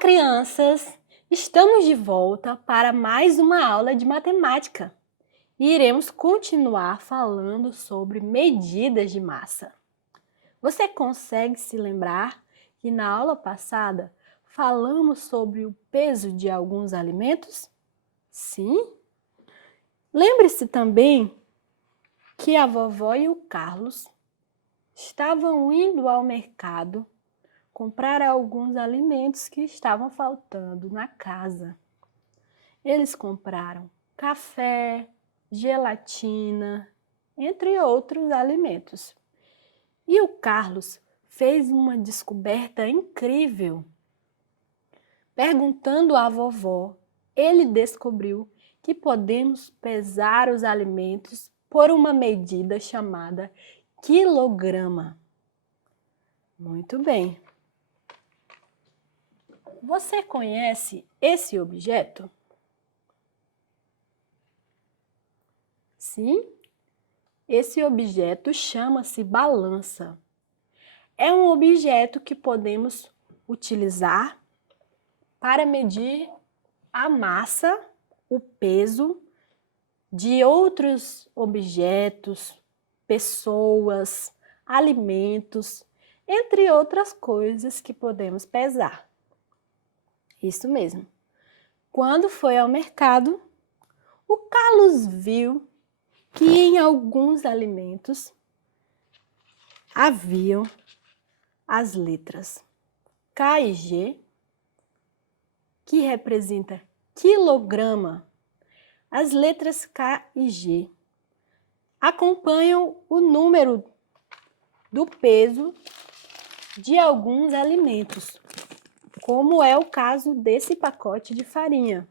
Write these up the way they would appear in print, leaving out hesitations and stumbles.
Crianças! Estamos de volta para mais uma aula de matemática e iremos continuar falando sobre medidas de massa. Você consegue se lembrar que na aula passada falamos sobre o peso de alguns alimentos? Sim? Lembre-se também que a vovó e o Carlos estavam indo ao mercado comprar alguns alimentos que estavam faltando na casa. Eles compraram café, gelatina, entre outros alimentos. E o Carlos fez uma descoberta incrível. Perguntando à vovó, ele descobriu que podemos pesar os alimentos por uma medida chamada quilograma. Muito bem. Você conhece esse objeto? Sim, esse objeto chama-se balança. É um objeto que podemos utilizar para medir a massa, o peso de outros objetos, pessoas, alimentos, entre outras coisas que podemos pesar. Isso mesmo. Quando foi ao mercado, o Carlos viu que em alguns alimentos haviam as letras K e G, que representa quilograma. As letras K e G acompanham o número do peso de alguns alimentos, como é o caso desse pacote de farinha.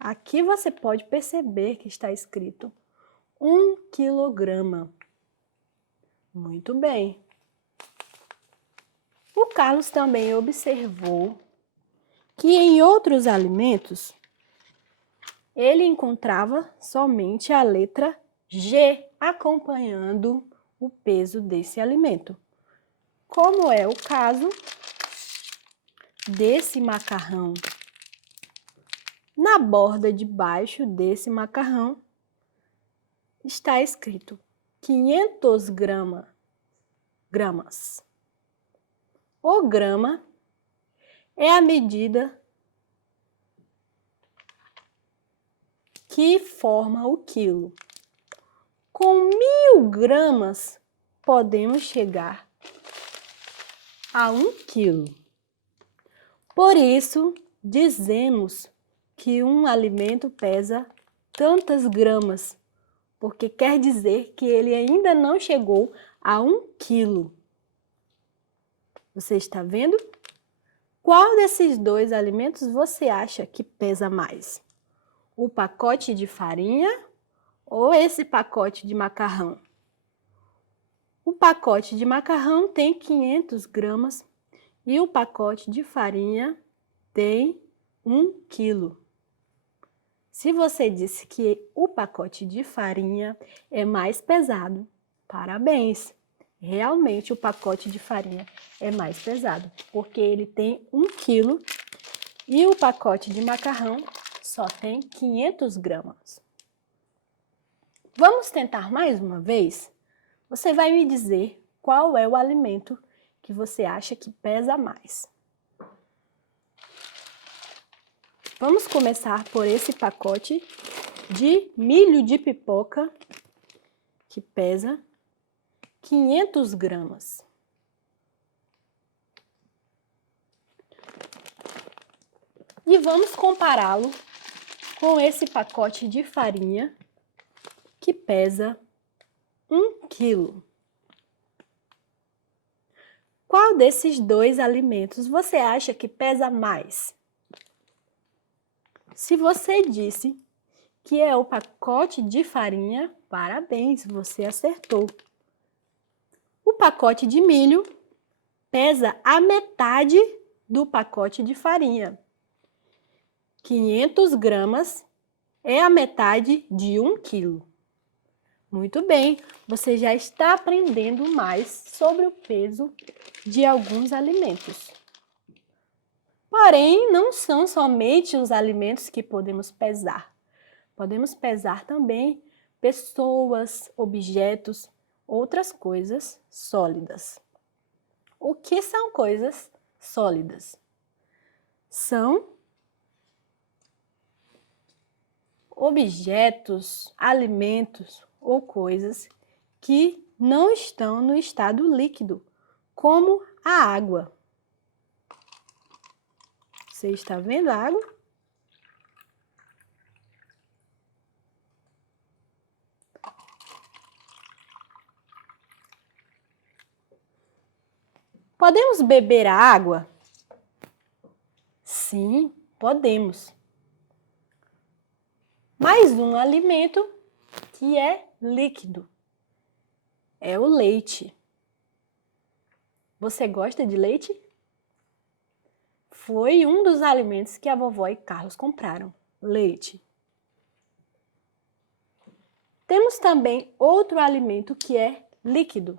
Aqui você pode perceber que está escrito 1 quilograma. Muito bem. O Carlos também observou que em outros alimentos ele encontrava somente a letra G acompanhando o peso desse alimento, como é o caso desse macarrão. Na borda de baixo desse macarrão está escrito 500 gramas. O grama é a medida que forma o quilo. Com 1000 gramas podemos chegar a 1 quilo. Por isso, dizemos que um alimento pesa tantas gramas, porque quer dizer que ele ainda não chegou a 1 quilo. Você está vendo? Qual desses dois alimentos você acha que pesa mais? O pacote de farinha ou esse pacote de macarrão? O pacote de macarrão tem 500 gramas e o pacote de farinha tem 1 quilo. Se você disse que o pacote de farinha é mais pesado, parabéns! Realmente o pacote de farinha é mais pesado, porque ele tem 1 quilo e o pacote de macarrão só tem 500 gramas. Vamos tentar mais uma vez? Você vai me dizer qual é o alimento que você acha que pesa mais. Vamos começar por esse pacote de milho de pipoca, que pesa 500 gramas. E vamos compará-lo com esse pacote de farinha, que pesa 1 quilo. Qual desses dois alimentos você acha que pesa mais? Se você disse que é o pacote de farinha, parabéns, você acertou. O pacote de milho pesa a metade do pacote de farinha. 500 gramas é a metade de 1 quilo. Muito bem, você já está aprendendo mais sobre o peso de alguns alimentos. Porém, não são somente os alimentos que podemos pesar. Podemos pesar também pessoas, objetos, outras coisas sólidas. O que são coisas sólidas? São objetos, alimentos ou coisas que não estão no estado líquido, como a água. Você está vendo a água? Podemos beber a água? Sim, podemos. Mais um alimento que é líquido é o leite. Você gosta de leite? Foi um dos alimentos que a vovó e Carlos compraram, leite. Temos também outro alimento que é líquido,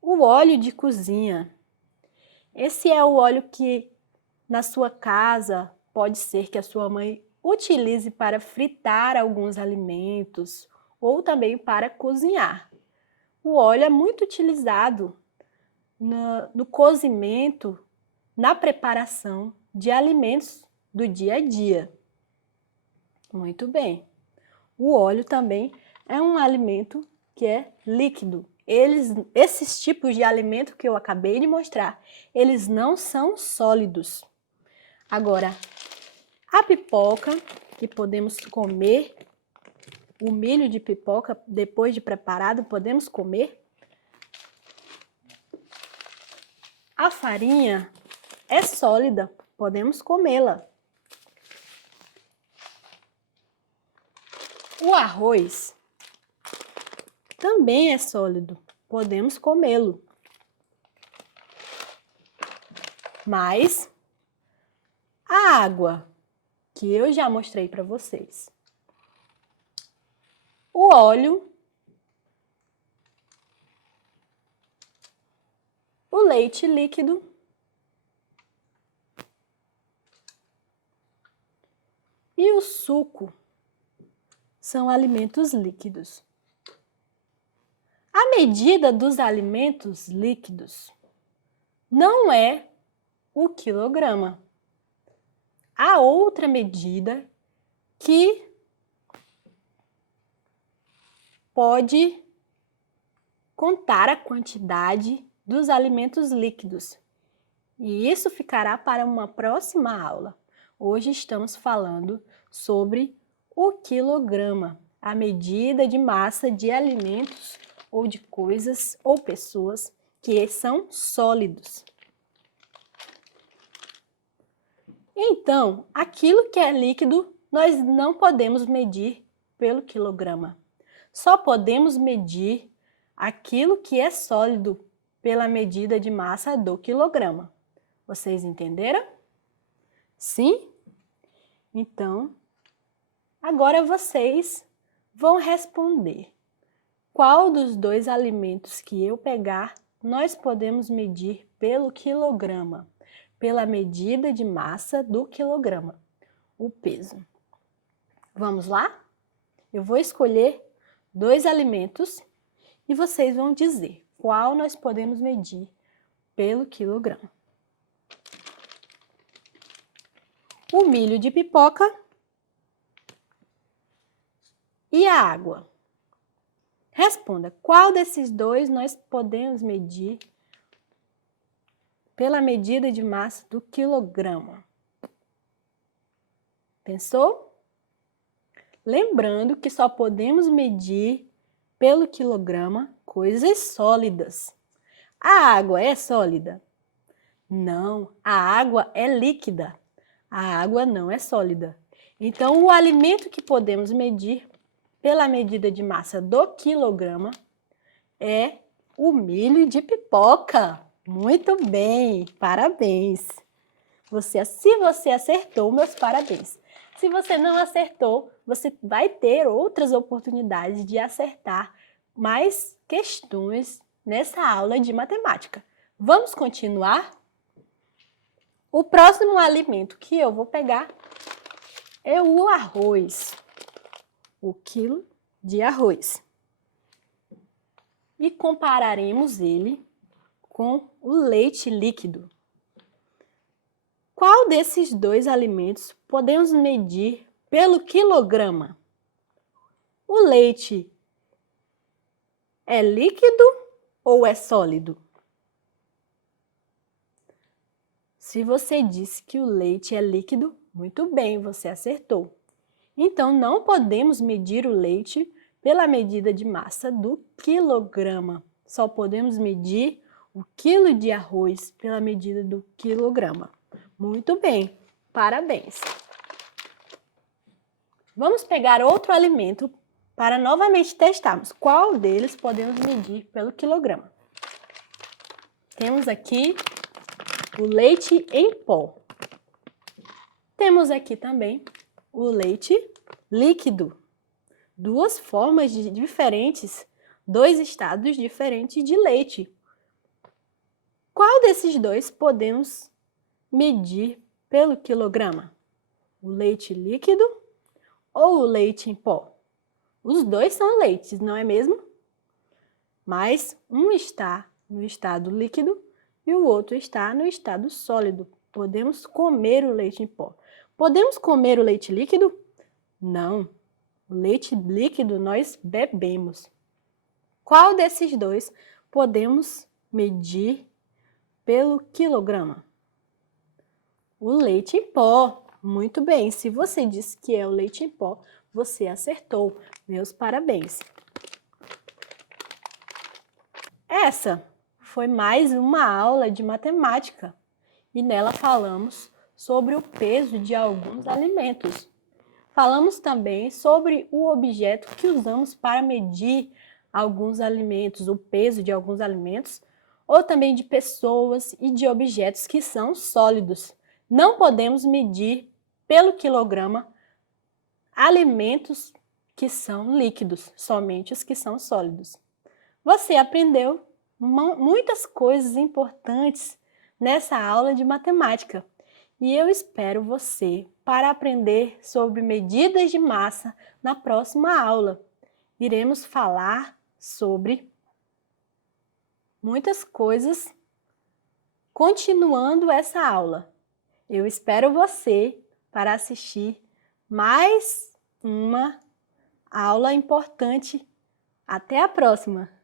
o óleo de cozinha. Esse é o óleo que na sua casa pode ser que a sua mãe utilize para fritar alguns alimentos ou também para cozinhar. O óleo é muito utilizado no cozimento, na preparação de alimentos do dia a dia. Muito bem. O óleo também é um alimento que é líquido. Esses tipos de alimento que eu acabei de mostrar, eles não são sólidos. Agora, a pipoca, que podemos comer, o milho de pipoca, depois de preparado, podemos comer. A farinha é sólida, podemos comê-la. O arroz também é sólido, podemos comê-lo. Mas a água, que eu já mostrei para vocês, o óleo, o leite líquido e o suco são alimentos líquidos. A medida dos alimentos líquidos não é o quilograma. Há outra medida que pode contar a quantidade dos alimentos líquidos. E isso ficará para uma próxima aula. Hoje estamos falando sobre o quilograma, a medida de massa de alimentos ou de coisas ou pessoas que são sólidos. Então, aquilo que é líquido, nós não podemos medir pelo quilograma. Só podemos medir aquilo que é sólido pela medida de massa do quilograma. Vocês entenderam? Sim? Então, agora vocês vão responder. Qual dos dois alimentos que eu pegar, nós podemos medir pelo quilograma? Pela medida de massa do quilograma, o peso. Vamos lá? Eu vou escolher dois alimentos e vocês vão dizer qual nós podemos medir pelo quilograma. O milho de pipoca e a água. Responda, qual desses dois nós podemos medir pela medida de massa do quilograma? Pensou? Lembrando que só podemos medir pelo quilograma coisas sólidas. A água é sólida? Não, a água é líquida. A água não é sólida. Então, o alimento que podemos medir pela medida de massa do quilograma é o milho de pipoca. Muito bem, parabéns! Se você acertou, meus parabéns. Se você não acertou, você vai ter outras oportunidades de acertar mais questões nessa aula de matemática. Vamos continuar? O próximo alimento que eu vou pegar é o arroz. O quilo de arroz. E compararemos ele com o leite líquido. Qual desses dois alimentos podemos medir pelo quilograma? O leite é líquido ou é sólido? Se você disse que o leite é líquido, muito bem, você acertou. Então, não podemos medir o leite pela medida de massa do quilograma. Só podemos medir o quilo de arroz pela medida do quilograma. Muito bem, parabéns! Vamos pegar outro alimento para novamente testarmos qual deles podemos medir pelo quilograma. Temos aqui o leite em pó. Temos aqui também o leite líquido. Duas formas diferentes, dois estados diferentes de leite. Qual desses dois podemos medir pelo quilograma? O leite líquido ou o leite em pó? Os dois são leites, não é mesmo? Mas um está no estado líquido e o outro está no estado sólido. Podemos comer o leite em pó. Podemos comer o leite líquido? Não. O leite líquido nós bebemos. Qual desses dois podemos medir pelo quilograma? O leite em pó. Muito bem, se você disse que é o leite em pó, você acertou. Meus parabéns. Essa foi mais uma aula de matemática e nela falamos sobre o peso de alguns alimentos. Falamos também sobre o objeto que usamos para medir alguns alimentos, o peso de alguns alimentos, ou também de pessoas e de objetos que são sólidos. Não podemos medir pelo quilograma alimentos que são líquidos, somente os que são sólidos. Você aprendeu muitas coisas importantes nessa aula de matemática e eu espero você para aprender sobre medidas de massa na próxima aula. Iremos falar sobre muitas coisas continuando essa aula. Eu espero você para assistir mais uma aula importante. Até a próxima!